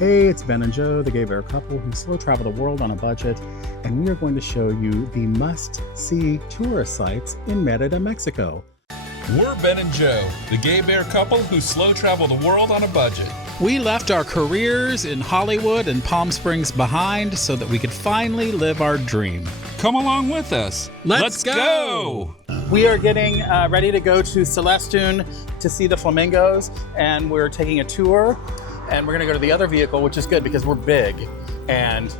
Hey, it's Ben and Joe, the gay bear couple who slow travel the world on a budget, and we are going to show you the must-see tourist sites in Merida, Mexico. We're Ben and Joe, the gay bear couple who slow travel the world on a budget. We left our careers in Hollywood and Palm Springs behind so that we could finally live our dream. Come along with us. Let's go! We are getting ready to go to Celestune to see the flamingos, and we're taking a tour, and we're gonna go to the other vehicle, which is good because we're big, and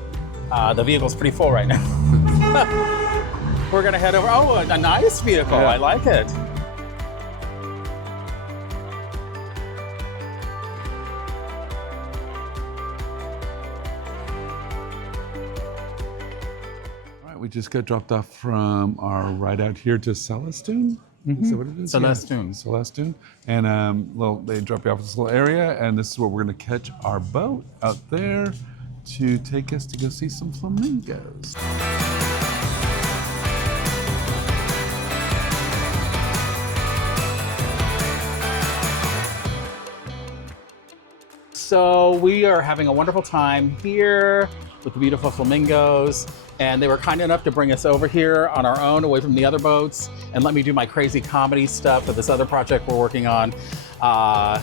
the vehicle's pretty full right now. We're gonna head over, a nice vehicle, Yeah. I like it. We just got dropped off from our ride out here to Celestune. Is that what it is? Celestune. Yeah. Celestune. And they drop you off at this little area, and this is where we're going to catch our boat out there to take us to go see some flamingos. So we are having a wonderful time here with the beautiful flamingos, and they were kind enough to bring us over here on our own, away from the other boats, and let me do my crazy comedy stuff for this other project we're working on. So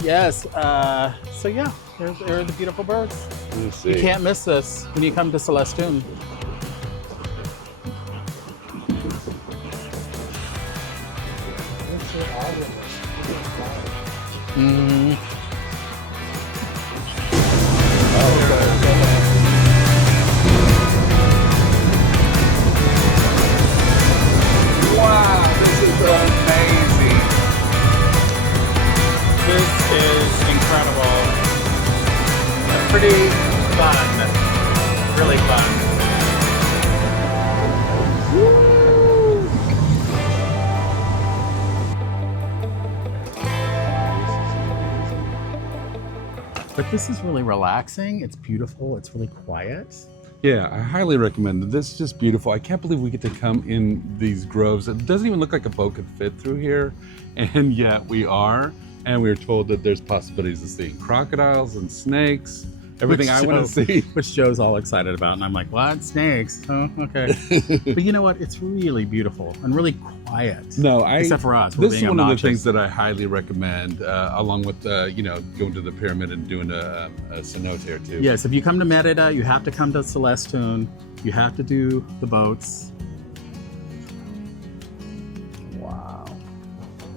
yeah, there are the beautiful birds. Let's see. You can't miss this when you come to Celestune. Wow, this is amazing. This is incredible. Pretty fun. Really fun. But this is really relaxing. It's beautiful. It's really quiet. Yeah, I highly recommend it. This is just beautiful. I can't believe we get to come in these groves. It doesn't even look like a boat could fit through here, and yet we are. And we were told that there's possibilities of seeing crocodiles and snakes, everything I want to see. Which Joe's all excited about, and I'm like, what? Snakes? Oh, okay. But you know what? It's really beautiful and really quiet. No, except for us. We're This is being one of the obnoxious. things that I highly recommend, along with going to the pyramid and doing a cenote here too. Yes, if you come to Merida, you have to come to Celestune. You have to do the boats. Wow.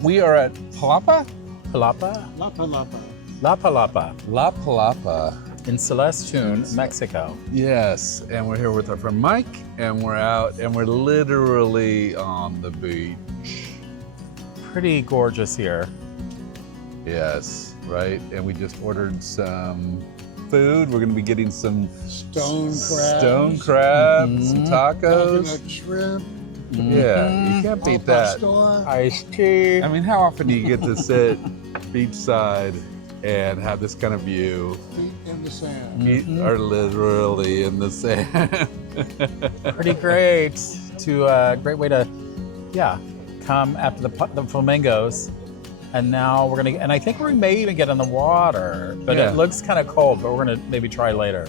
We are at Palapa? Palapa? La Palapa. La Palapa La Palapa. in Celestune, Mexico. Yes, and we're here with our friend Mike, and we're out, and we're literally on the beach. Pretty gorgeous here. Yes, right. And we just ordered some food. We're going to be getting some Stone crabs. stone crabs, some tacos. Coconut shrimp. Yeah, you can't beat al that. pastor. Iced tea. I mean, how often do you get to sit beachside and have this kind of view? Feet in the sand. Feet are literally in the sand. Pretty great. Great way to, come after the flamingos. And now we're gonna, and I think we may even get in the water, but Yeah. it looks kind of cold, but we're gonna maybe try later.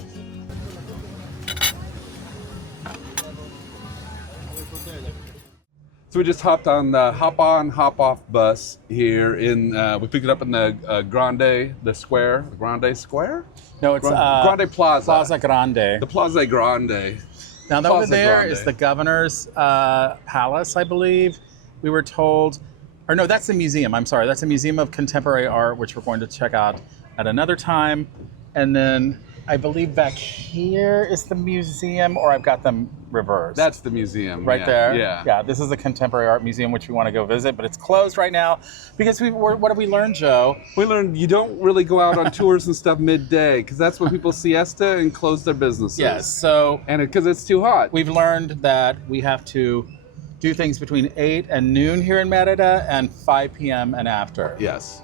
So we just hopped on the hop-on, hop-off bus here in, we picked it up in the Grande Square. No, it's Grande Plaza. Plaza Grande. The Plaza Grande. Now over Plaza there Grande. is the governor's palace, I believe. We were told, or no, that's the museum. I'm sorry, that's a museum of contemporary art, which we're going to check out at another time. And then I believe back here is the museum, or I've got them reversed. That's the museum. right yeah, there. Yeah. Yeah, this is the contemporary art museum, which we want to go visit, but it's closed right now because what have we learned, Joe? We learned you don't really go out on tours and stuff midday because that's when people siesta and close their businesses. Yes, so And because it's too hot. we've learned that we have to do things between 8 and noon here in Merida and 5 p.m. and after. Yes.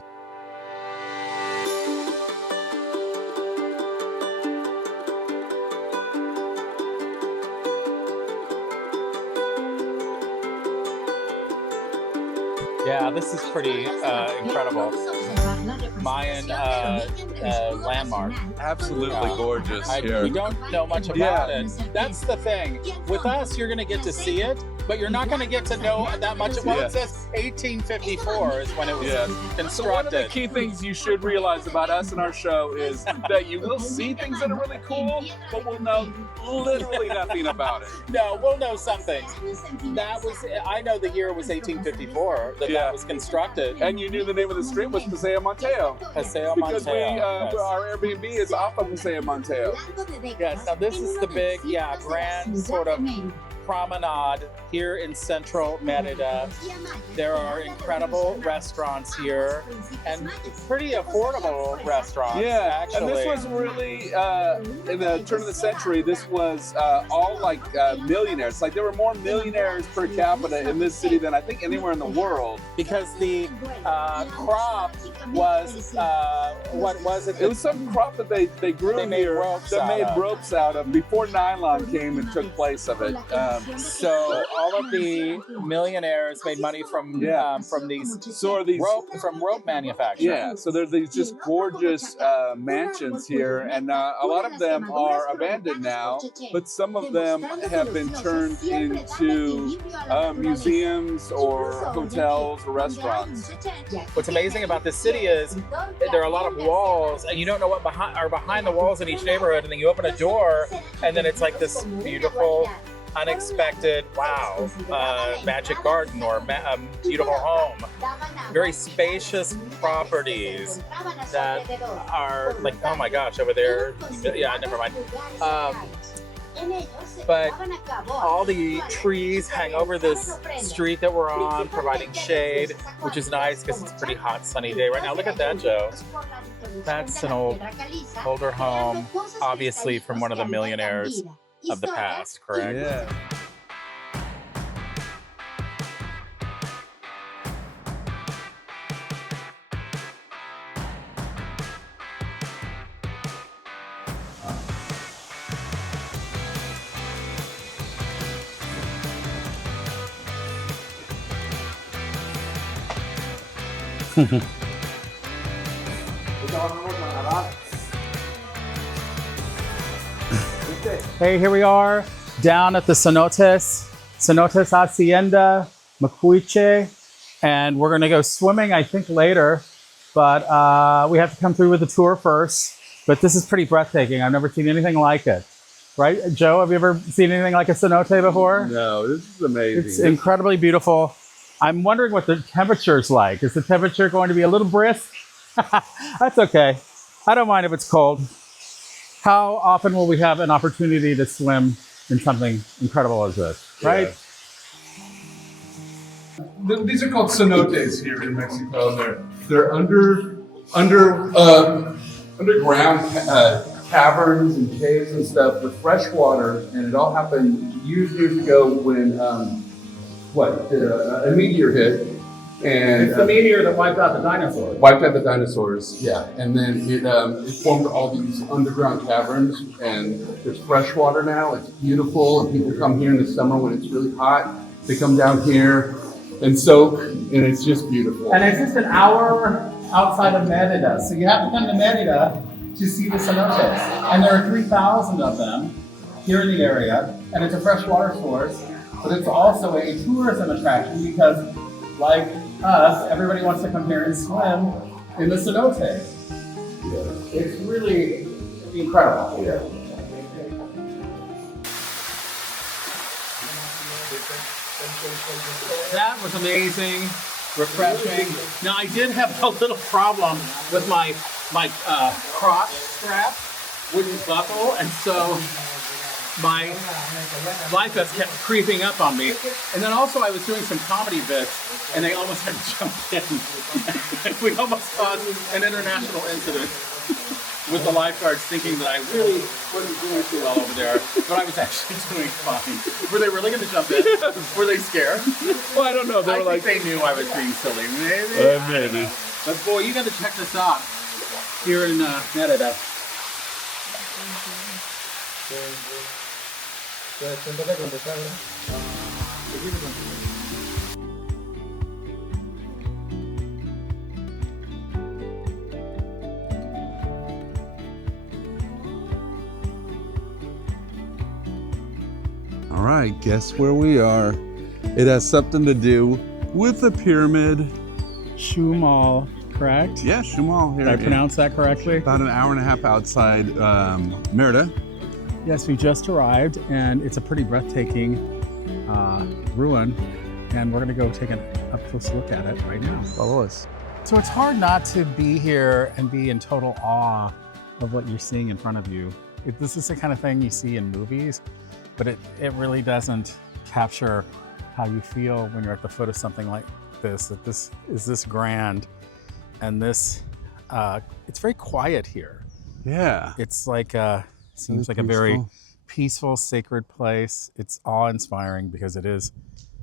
Yeah, this is pretty incredible. Mayan landmark. Absolutely gorgeous here. We don't know much about it. That's the thing. With us, you're going to get to see it, but you're not going to get to know that much. Well, it says 1854 is when it was constructed. So one of the key things you should realize about us and our show is that you will see things that are really cool, but we'll know literally nothing about it. No, we'll know some things. I know the year was 1854 that was constructed. And you knew the name of the street was Paseo Mateo. Paseo Because Mateo. our Airbnb is off of Paseo Mateo. Yes, now this is the big, grand sort of promenade here in central Merida. There are incredible restaurants here and pretty affordable restaurants. Actually. And this was really, in the turn of the century, this was all like millionaires. Like there were more millionaires per capita in this city than I think anywhere in the world. Because the crop was, what was it? It was some crop that they grew here that made ropes out of before nylon came and took place of it. So all of the millionaires made money from rope manufacturing. Yeah, so there's these just gorgeous mansions here, and a lot of them are abandoned now, but some of them have been turned into museums or hotels or restaurants. What's amazing about this city is there are a lot of walls, and you don't know what are behind the walls in each neighborhood, and then you open a door, and then it's like this beautiful, unexpected, magic garden or beautiful home. Very spacious properties that are like, oh my gosh, over there. Yeah, never mind. But all the trees hang over this street that we're on, providing shade, which is nice because it's a pretty hot, sunny day right now. Look at that, Joe. That's an older home, obviously from one of the millionaires of the past, correct? Yeah. Hey, here we are down at the Cenotes Hacienda, Macuiche, and we're gonna go swimming, I think, later, but we have to come through with the tour first. But this is pretty breathtaking. I've never seen anything like it. Right, Joe, have you ever seen anything like a cenote before? No, this is amazing. It's incredibly beautiful. I'm wondering what the temperature's like. Is the temperature going to be a little brisk? That's okay. I don't mind if it's cold. How often will we have an opportunity to swim in something incredible as this, right? Yeah. These are called cenotes here in Mexico. They're underground caverns and caves and stuff with fresh water, and it all happened years ago when a meteor hit. And It's the meteor that wiped out the dinosaurs. Yeah. And then it formed all these underground caverns, and there's fresh water now. It's beautiful, and people come here in the summer when it's really hot. They come down here and soak, and it's just beautiful. And it's just an hour outside of Merida. So you have to come to Merida to see the cenotes. And there are 3,000 of them here in the area, and it's a freshwater source, but it's also a tourism attraction because, like us, everybody wants to come here and swim in the cenotes. Yeah. It's really incredible. Yeah. That was amazing, refreshing. Now I did have a little problem with my crotch strap wouldn't buckle, and so my life vest kept creeping up on me. And then also I was doing some comedy bits, and they almost had jumped in. We almost caused an international incident with the lifeguards thinking that I really wasn't doing too well over there, but I was actually doing fine. Were they really going to jump in? Were they scared? Well, I don't know. They were like, they knew I was being silly. Maybe. Maybe. But boy, you got to check this out here in Merida. All right, guess where we are? It has something to do with the pyramid. Shumal, correct? Yeah, Shumal here. Did I pronounce that correctly? About an hour and a half outside Merida. Yes, we just arrived, and it's a pretty breathtaking ruin, and we're gonna go take an up close look at it right now. Follow us. So it's hard not to be here and be in total awe of what you're seeing in front of you. This is the kind of thing you see in movies, but it really doesn't capture how you feel when you're at the foot of something like this, that this is this grand, and this, it's very quiet here. Yeah. It's like, seems like a peaceful. very peaceful, sacred place. It's awe-inspiring because it is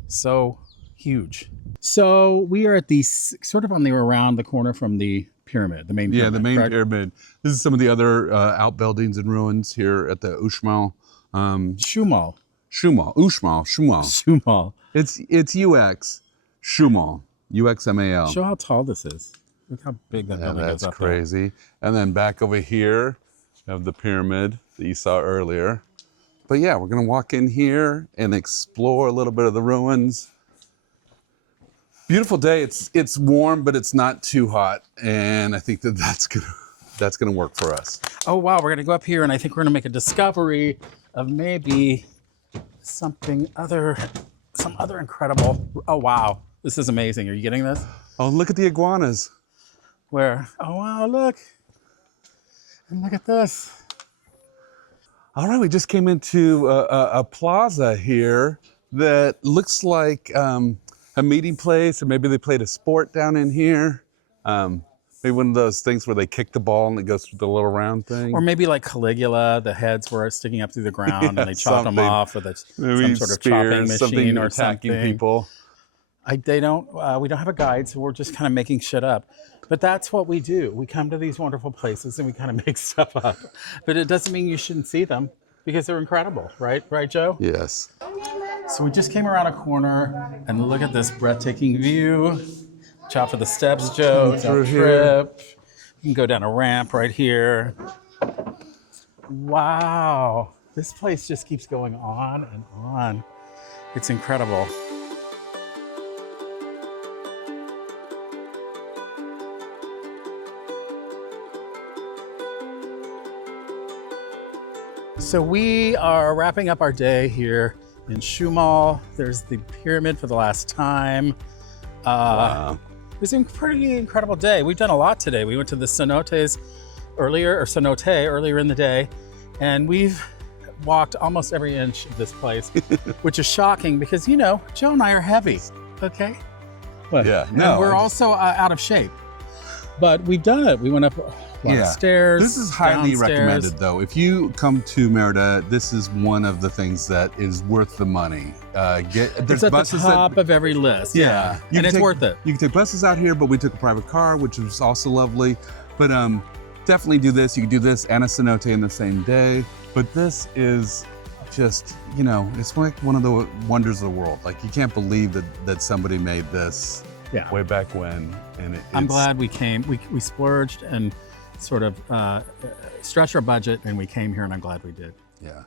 so huge. So we are at the, sort of around the corner from the pyramid, the main pyramid. Yeah, the main correct? pyramid. This is some of the other outbuildings and ruins here at the Uxmal. Shumal. Uxmal. It's UX. Shumal. UXMAL. Show how tall this is. Look how big that building is That's up crazy. And then back over here, we have the pyramid that you saw earlier. But yeah, we're gonna walk in here and explore a little bit of the ruins. Beautiful day. It's warm, but it's not too hot, and I think that's gonna work for us. there. Oh wow, we're gonna go up here, and I think we're gonna make a discovery of maybe some other incredible. Oh wow, this is amazing. Are you getting this? Oh, look at the iguanas. Where? Oh wow, look. And look at this. All right, we just came into a plaza here that looks like a meeting place, or maybe they played a sport down in here. Maybe one of those things where they kick the ball and it goes through the little round thing. Or maybe like Caligula, the heads were sticking up through the ground and they chopped them off with Maybe some sort of chopping machine or attacking something. people. We don't have a guide, so we're just kind of making shit up. But that's what we do. We come to these wonderful places and we kind of make stuff up. But it doesn't mean you shouldn't see them because they're incredible, right? Right, Joe? Yes. So we just came around a corner and look at this breathtaking view. Watch out for the steps, Joe. Don't trip. You can go down a ramp right here. Wow. This place just keeps going on and on. It's incredible. So we are wrapping up our day here in Shumal. There's the pyramid for the last time. Wow. It was a pretty incredible day. We've done a lot today. We went to the cenote earlier in the day, and we've walked almost every inch of this place, which is shocking because, you know, Joe and I are heavy, okay? But, Yeah, and no, we're I also out of shape. But we've done it. We went up a lot of stairs. This is highly downstairs. recommended, though. If you come to Merida, this is one of the things that is worth the money. It's There's at the buses top of every list. Yeah. You And can it's take- worth it. You can take buses out here, but we took a private car, which was also lovely. But definitely do this. You can do this and a cenote in the same day. But this is just, you know, it's like one of the wonders of the world. Like, you can't believe that somebody made this way back when. And I'm it's- glad we came. We splurged and sort of stretched our budget, and we came here, and I'm glad we did. Yeah.